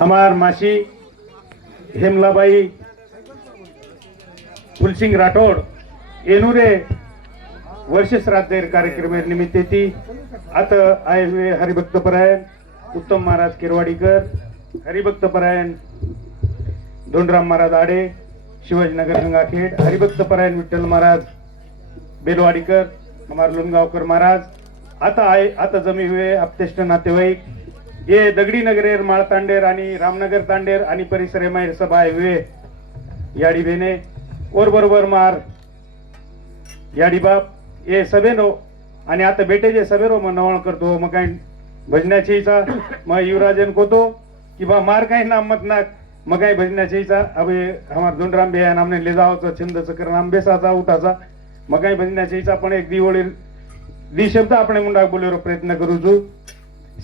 हमार मासी हेमलाबाई फुलसिंग राठोड येनुरे वर्ष श्राद्ध कार्यक्रम निमित्त ती आता आय हुए हरिभक्तपरायण उत्तम महाराज केरवाडीकर, हरिभक्तपरायण धोंडराम महाराज आडे, शिवाजीनगर गंगाखेड, हरिभक्तपरायण विठ्ठल महाराज बेलवाडीकर, हमार लुनगावकर महाराज आता जमी हुए अपतेष्ट नातेवाईक ये दगडी नगरेर माळतांडेर आणि रामनगर तांडेर आणि परिसरे माहेर सभा हुए याडी बेने और बरोबर मार याडी बाप ये सभेनो आणि आता बेटेजे सभेरो मग नवळ करतो मग काय भजनाची इच्छा मग युवराजन कोतो कि बा मार काही नाम मत नाक मग काय भजनाची इच्छा अबे हमार धुंडराम बे नामने ले जावचं छंद चक्र नाम बेसाचा उठाचा मग काही भजनाची इच्छा पण एक दिवळी दी शब्द आपण मुंडा बोलेरो प्रयत्न करू जो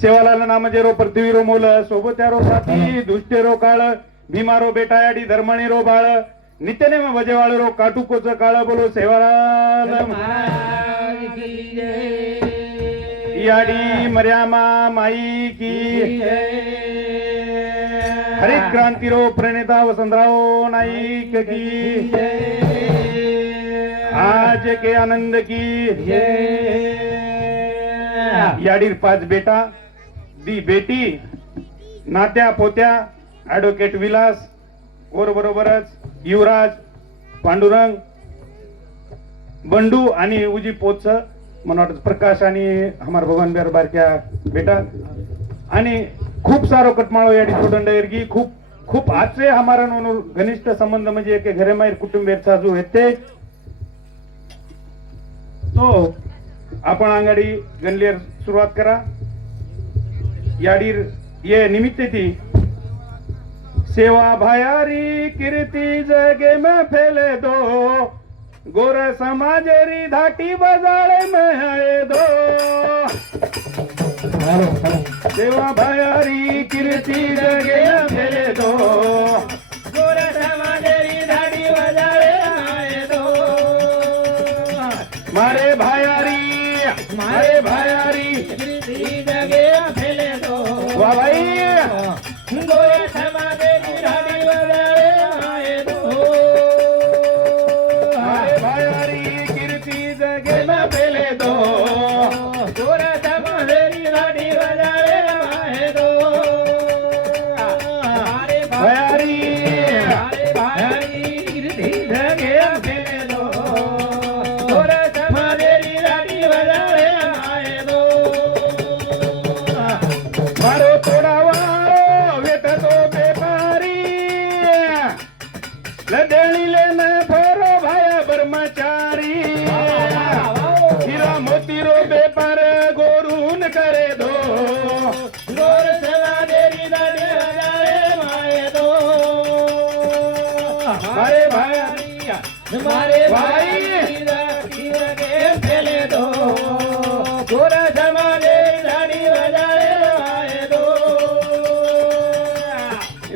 सेवालाल नामजेरो पृथ्वीरो मोल सोबत्यारो साथी दुष्टेरो काळ भीमारो बेटा याडी धर्मणीरो बाळ नित्यने में बजेवाळरो काटुकोच काळ बोलो सेवालाल याडी मर्यामा माई की हरित क्रांतिरो प्रणेता वसंतराव नाईक की आज के आनंद की याडीर 5 बेटा दी बेटी नात्या पोत्या ऍडव्होकेट विलास और बरोबरच युवराज पांडुरंग बंडू आणि उजी पोच मला वाटत प्रकाश आणि हमार भगवान बिहार बारक्या बेटा आणि खूप सारो कटमाळो याडी सोडंडगी खूप खूप आजचे हमारा घनिष्ठ संबंध म्हणजे एक घरे माहेर कुटुंबेचा जो येते तो आपण अंगाडी गणलेर सुरुवात करा याडीर ये निमित्त ती सेवा भायारी कीर्ति जगे में फैले दो गोर समाजेरी धाटी बजाड़े में आए दो सेवा भायारी कीर्ति जगे में फैले दो गोर समाजेरी धाटी बजाड़े में आए दो मारे भायारी कीर्ति जगे में फैले दो वाह भाई गोर समाजेरी धाटी बजाड़े में आए दो मारे भायारी कीर्ति जगे में फैले दो गोर समाजेरी धाटी बजाड़े में आए दो मारे भायारी कीर्ति जगे में फैले दो गोर समाजेरी धाटी बजाड़े में आए दो मारो तोड़ावा लदेळीले न फरो भाया ब्रह्मचारी हिरा मोतीरो बेपार गोरून करे दो गोर सेवा देरी दाडी बजाळे माये दो मारे भाई के फेले दो गोर सेवा देरी दाडी बजाळे माये दो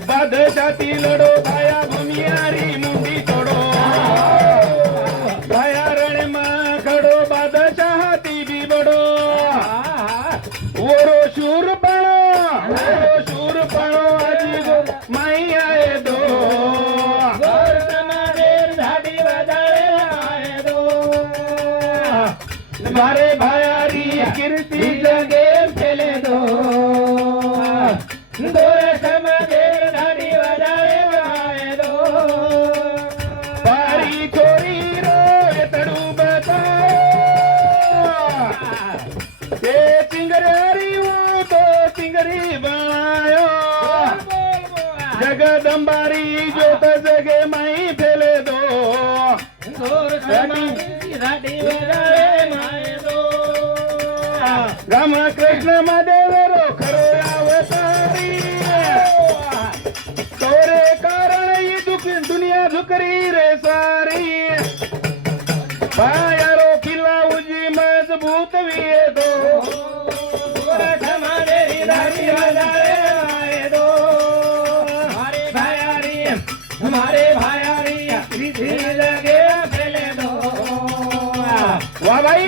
बादशाती लडो भाया भूमियारी मुंडी तोडो भाया रण मा खडो बादशाहती भी बडो ओरो शूर पणो आजी गो माई आए दो गोर समाजेर धाडी बजाळे आए दो मारे भायारी कीर्ति जगे फैले दो गोर समाजेर धाडी बजाळे आए दो पारी छोरी रो तड़ू बताओ ते चिंगरी वो तो चिंगरी बनायो जगदंबारी जोत जगे माई फैले दो गोर समाजेरी धाडी बजाळे माए दो राम कृष्ण महादेवरो खरो अवतारी तोरे कारण ही दुनिया झुकरी रे सारी बायारो किल्ला उजी मजबूत विये दो गोर समाजेरी धाडी बजाळे आए दो हमारे भायारी कीर्ति जगे फैले दो वाह भाई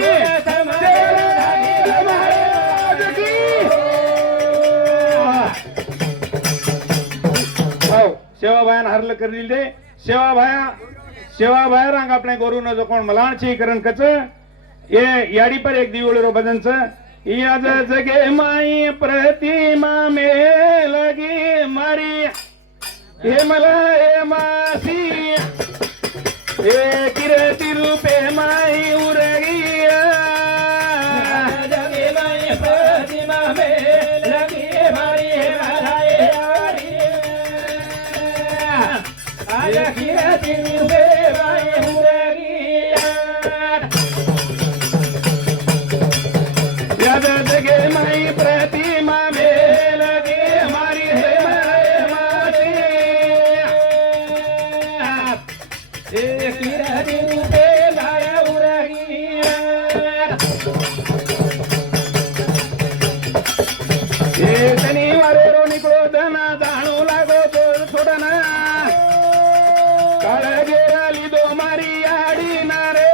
सेवा भायान हरलं करील दे सेवा भाया रंग आपणे गोरू न जो कोण मलाण छी करण कच ये याडी पर एक दिवळरो बदनच याज जगे माई प्रतिमा में लगी मारी हे मला हे मासी हे किरती रूपे माई उरगी जगे माई प्रतिमा में लगी मारी हे मला हे मारी आज किरती रूपे माई उरगी याद जगे माई प्रतिमा में लगे मारी हे मासी हे किरती रूपे माई उरगी हे शनिवारे रो निकलो धना जाणू लागो तो छोडना काळ गेला लिदो मारी आडी ना रे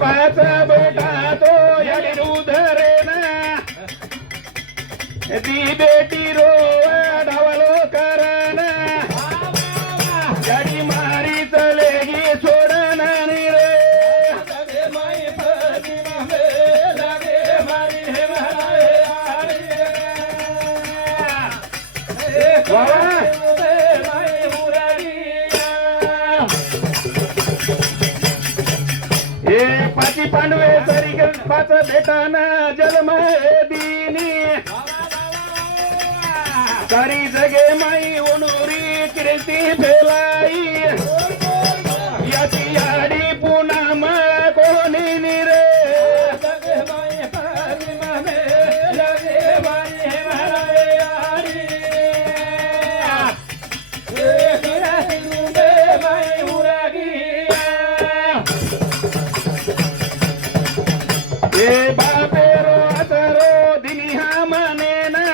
पाच बेटा तो याडी रुधरे ना ती बेटी रो डावलो करण याडी मारी चलेगी सोडन नी रे माई प्रतिमा में लगे मारी हे हे पाची पांडवे तरी पाच बेटाना जन्म दिनी सारी जगे माई ओनुरी कीर्ती बेलाई याची याडी पुन्हा मग कोणी नी रे जगे माई प्रतिमा में लगे मारी हे ए बापेरो असरो दिनिहा मनेना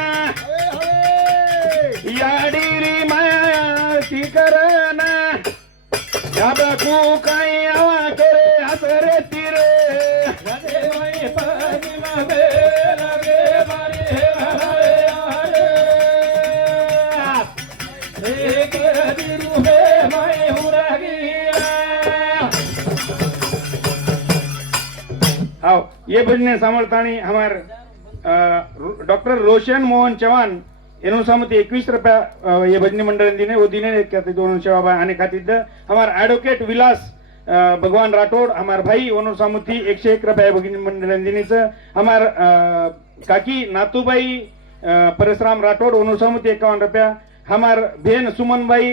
याडीरी माया शिकरना याबकू काही आवा करे असरे तिरे लगे माई प्रतिमा में लगे मारी हे हे किरती रूपे माई उरगी आओ ये भजने सामर्थाणी हमार डॉक्टर रोशन मोहन चौहान एनु सामती 21 रुपया ये भजनी मंडल दिने वो दिने कहते दोनों सेवा भाई आने खातिर द हमार एडवोकेट विलास भगवान राठौड़ हमार भाई ओनो सामती 101 रुपया भजनी मंडल दिने से हमार काकी नातूबाई परशुराम राठौड़ ओनो सामती 51 रुपया हमार बहन सुमनबाई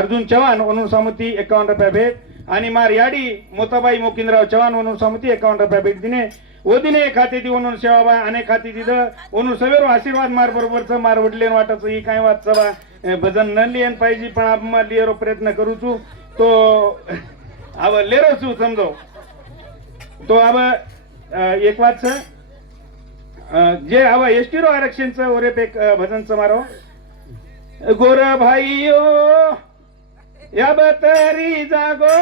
अर्जुन चौहान ओनो सामती 51 रुपया भेट आणि मार याडी मोताबाई मोकिंदराव चव्हाण म्हणून समिती 51 रुपया भेट दिने ओ दिने खाते ती म्हणून सेवाबाई अनेक खाती तिथं म्हणून सवेरो आशीर्वाद मार बरोबरच मार वडलेन वाटाचं ही काय वाट सभा भजन न लियन पाहिजे पण आपण लिहिरो प्रयत्न करू छु तो आव लेरो छु समजो तो आव एक वाच जे आव एसटीरो आरक्षणचं ओरेप एक भजनचं मारो गोर भाईयो या बतरी जागो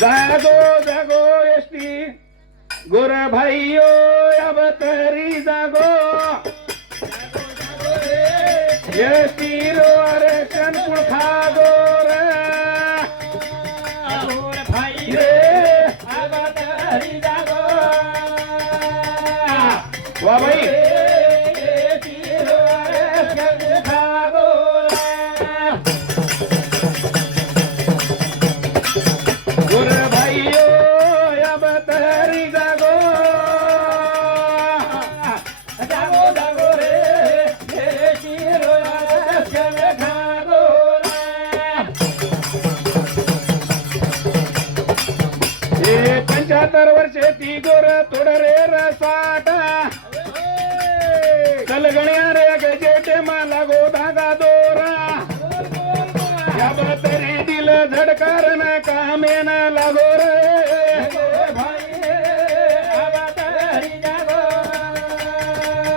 जागो जागो एसटी गोर भाईयो या बतरी जागो एसटी रो आरक्षण पुठा गोर भाई रे या बतरी जागो वा भाई वर्षे ती गोर तोडरे रसाटा चल गण्या रे गेटे मला गो धागा दोरा या बतरी दिल झडकार न कामे न लागो रे भाई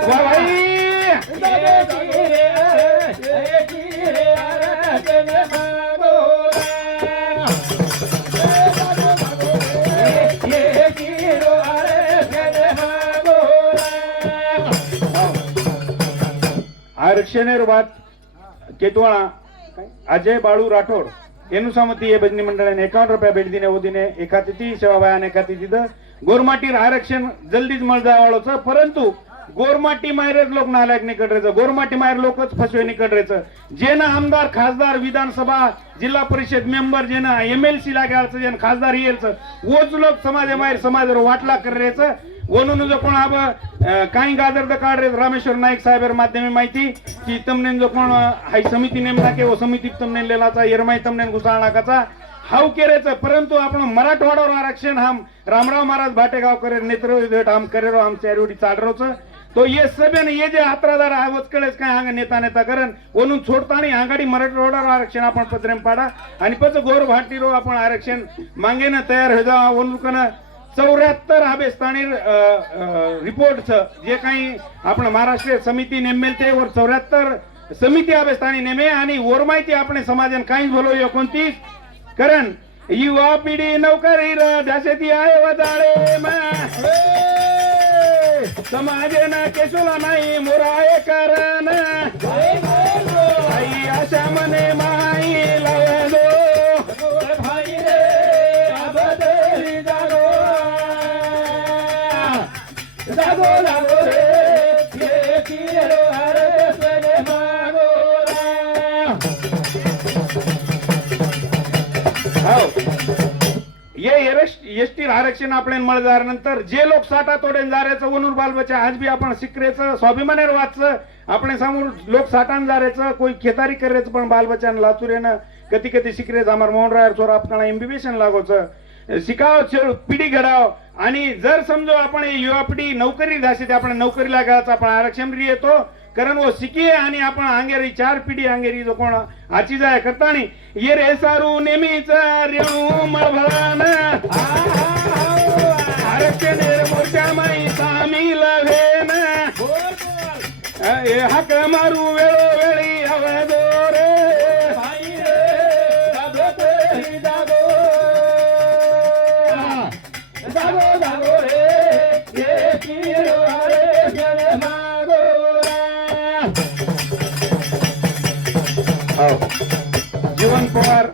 भाई દક્ષિણેર વાત કેતવાળા અજય બાળુ રાઠોડ એનું સમિતિ એ ભજની મંડળાને 51 રૂપિયા ભેટ દીને ઓદીને એકાતીથી સેવાભાઈ એકાતી દીધं गोरमाटी आरक्षण जल्दीच मळजावाळो छ परंतु गोरमाटी मायरे लोक नालायक निकडरेच गोरमाटी मायर लोकच फसवे निकडरेच जेना आमदार खासदार विधानसभा जिल्हा परिषद मेंबर जेना एमएलसी लाग्याळच जेना खासदार येलच वोच लोक समाज मायर समाजवर वाटला कररेच वनून जो कोण अब काही गाजर द काढरे रामेश्वर नाईक साहेबर माध्यमे माहिती की तमने जो कोण हाई समिती नेमला के वो समिती तमने लेलाचा येरमाई तमने घुसाळ नाकाचा हाव केरेच परंतु आपण मराठवाडावर आरक्षण हम रामराव महाराज भाटेगावकर नेतृत्व हम करेरो हम चारोडी चाडरोच तो ये सभेन ये जे हात्रादार आवच कळेच काय हांग नेता नेता करण वनून छोडतानी आंगाडी मराठवाडावर आरक्षण आपण पत्रेम पाडा आणि पच गोर भाटीरो आपण आरक्षण मागेन तयार हो जा वनूकन 74 आबेस्थानी रिपोर्ट जे काही आपण महाराष्ट्र समिती नेमेल ते वर 74 समिती आबेस्थानी नेमे आणि वर माहिती आपण समाजन काही बोलो 29 कारण युवा पिढी नौकरी द्यासेती आहे वजाळे समाजना केशोला नाही मोराय कारण आई आशा मने माई लावलो भाई रे अबदली जागो जागो जागो रे ये किरो हरे सने मागो ये एसटी आरक्षण आपण मळदार नंतर जे लोक साठा तोडेन जाऱ्याचं वनूर बालबच्चा आज बी आपण सिकरेचं स्वाभिमानेर वाचचं आपण समोर लोक साठान जाऱ्याचं कोई खेतारी करायचं पण बालबच्चान लातुरेनं कधी कधी सिकरेच आमार मोहनरायर चोर आपणाला एमबीबीएस लागोचं शिकाव पिढी घडाव आणि जर समजो आपण युवा पिढी नोकरी जायची ते आपण नोकरीला घ्यायचं आपण आरक्षण येतो कारण वो शिकी आणि आपण आंगेरी 4 पिढी आंगेरी जो कोण आची जाय करतानी ये रे सारू नेमीच रेणू मळभळान आरक्षण मोर्चा माई सामील भेन ए हक मारू वेळो वेळी आवाजो रे भाई रे अबते जागो जागो जागो रे ये किरो रे जने मागो जीवन पवार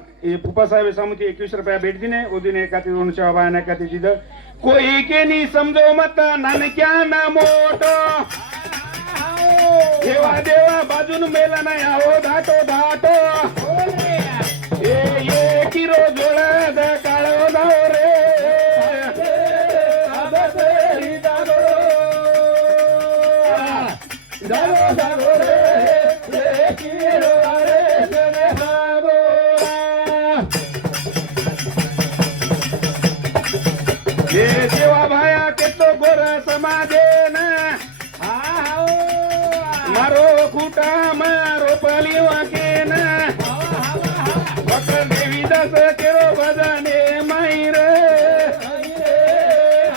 फुफासाहेब समिती 21 रुपया भेट दिने उदिने एकाती दोन सेवा एकाती दिद कोई के नी समजो मत नानक्या ना मोठो देवा देवा बाजून मेला नाही आहो धाटो धाटो ये किरो जोळद काळो धाव रे अबते जागो जागो जागो रे ये किरो रे सने भागो ये देवा भाया केतो गोर समाजेन मारो खुटा मारो पली वाकेन वक्र देवी दास केरो भजने माईर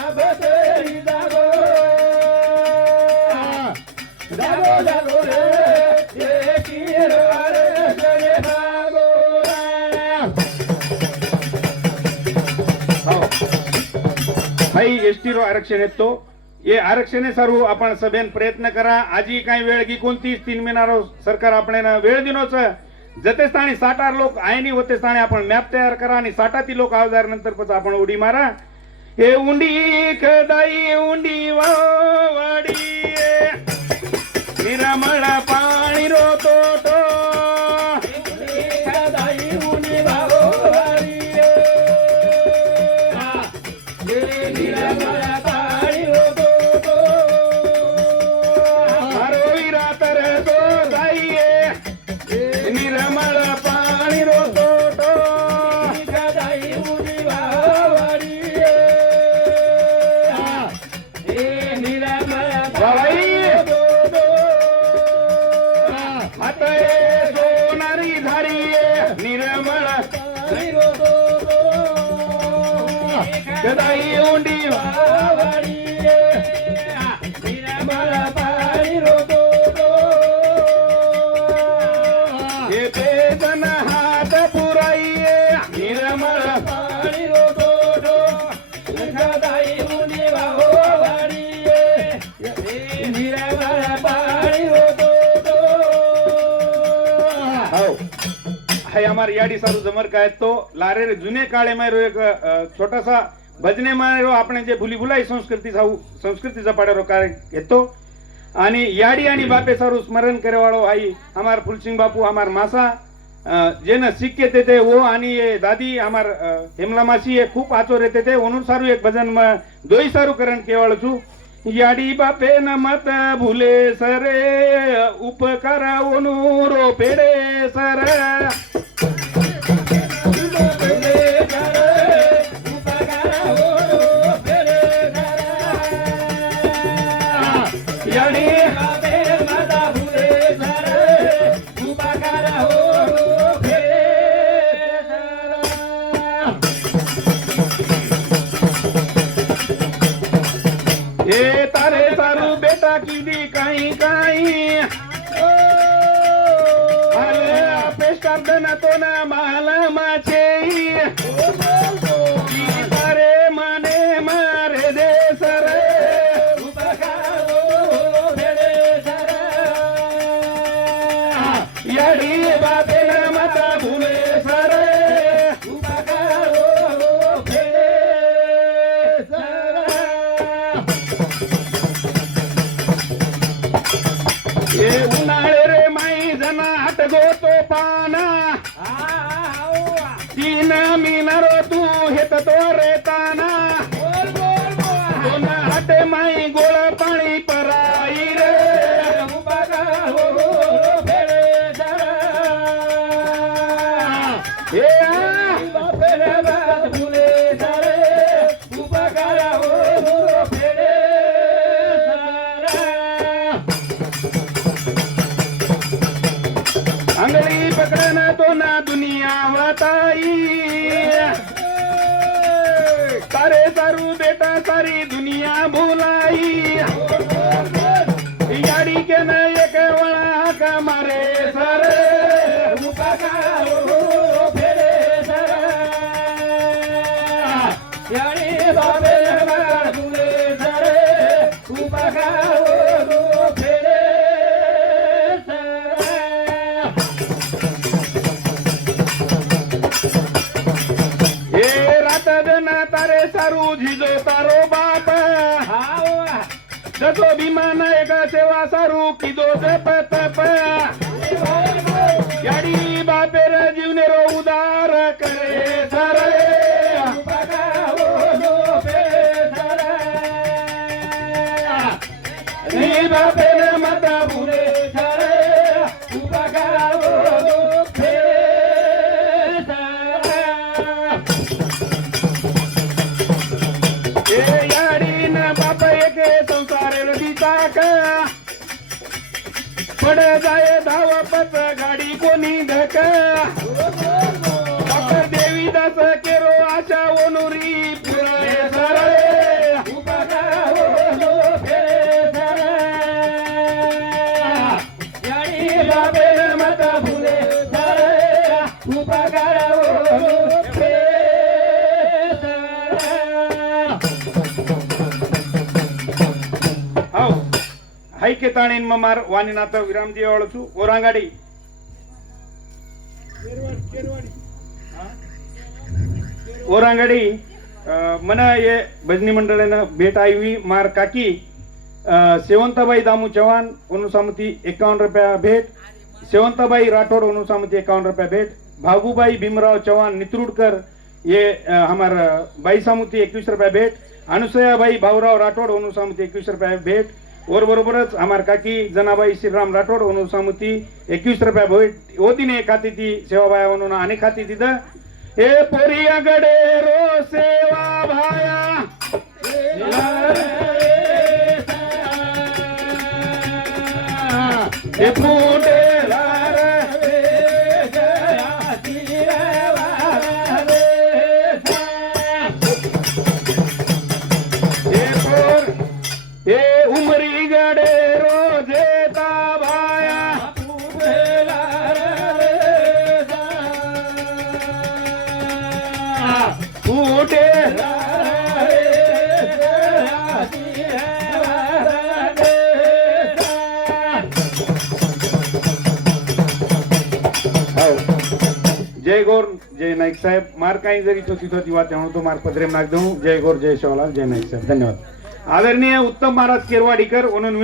अबते जागो जागो जागो रे ये किरो रे सने भागो भाई एसटी रो आरक्षण येतो ये आरक्षण सर्व आपण सभेन प्रयत्न करा आजी काही वेळ की कोणतीच 3 महिना सरकार आपण वेळ दिनोच जते स्थानी 60 लोक आयनी होते स्थानी आपण मॅप तयार करा आणि 60 ती लोक आवजार नंतर पच आपण उडी मारा हे उंडी खदाई उंडी वाडी निरामळ पाणी रो तो खदाई उंडी वाडी निरामळ पाणी रो तो हरोई रातर तो जाईये निरामळ पाणी रो तो खदाई उंडी वाडी निरामळ पाणी सोनारी धारी निर्मळ गदाई उंडी वाडी निर्मळ पाणी रोतो ये पेदन हात पुराई निर्मळ पाणी रोतो गदाई उंडी वाडी निर्मळ पाणी रोतो हमारे याडी सारू जमर काय तो लारे रे जुने काळे मारो एक छोटासा भजने मारो આપણે જે ભૂલી ભૂલાઈ સંસ્કૃતિ જપાડેરો કાર્ય હતો आणि याडी आणि बापे सारू स्मरण करेवाळो आई हमार फुलसिंग बापू हमार मासा जेने सिक्के ते वो आणि दादी हमार हेमला मासी ये खूप आचो रहते थे ओनु सारू एक भजन में दोई सारू करण केवाळ छु याडी बापे न मत भूले सरे उपकार ओनु रो पेड़े सर कीदी काही काही तो ना माल माचे तारे माने मारे दे सर याडी बापे मता भूले सर ये उन्हाळे रे माई जना हटगो तो पाना तीन मीनारो तू हेत तो रे ताना दोना हटे माई गोळ पाणी पराई रे अंगली पकड़ना तो ना दुनिया बताई तारे सारू बेटा सारी दुनिया भुलाई याडी के न एक वळा का मारे सर याडी बाबे भूले सर तारे सारू झिजो तारो बाप जसो भीमा नायक सेवा सारू किदो जप तप याडी बापेर जीवने रो उदार करे सर बापेर मता भूले सर पड जाए धावपत गाडी कोणी धक डॉक्टर देवीदास केरो आशा ओनुरी पुरे सर याडी बाबे मत भूले सर उपकार हाई के ताणीन ममार वाणी नाता विराम दियावाळो छु ओरांगाडी ओरांगाडी मना ये भजनी मंडळानं भेट आईवी मार काकी सेवंताबाई दामू चव्हाण अनुसामती 51 रुपया भेट सेवंताबाई राठौड़ अनुसामती 51 रुपया भेट भागुबाई भीमराव चव्हाण नित्रुडकर ये हमार बाई सामुती 21 रुपया भेट अनुसयाबाई भाऊराव राठौड़ अनुसामती 21 रुपया भेट और बरोबरच हमार काकी जनाबाई श्रीराम राठौड़ अनुसामती 21 रुपया भेट ओतीने खाती ती सेवाबाया म्हणून आणि खाती तिथं हे पोरिया गडे रो सेवा भाया हे फुटे उमरी गडे रोजे ताबाया फुटे जय गौर जय नाईक साहेब मार काही जरी छोटी छोटी वात तो मार पदरेम नाग देऊ जय गौर जय शिवलाल जय नाईक साहेब धन्यवाद आदरणीय उत्तम महाराज केरवाडीकर म्हणून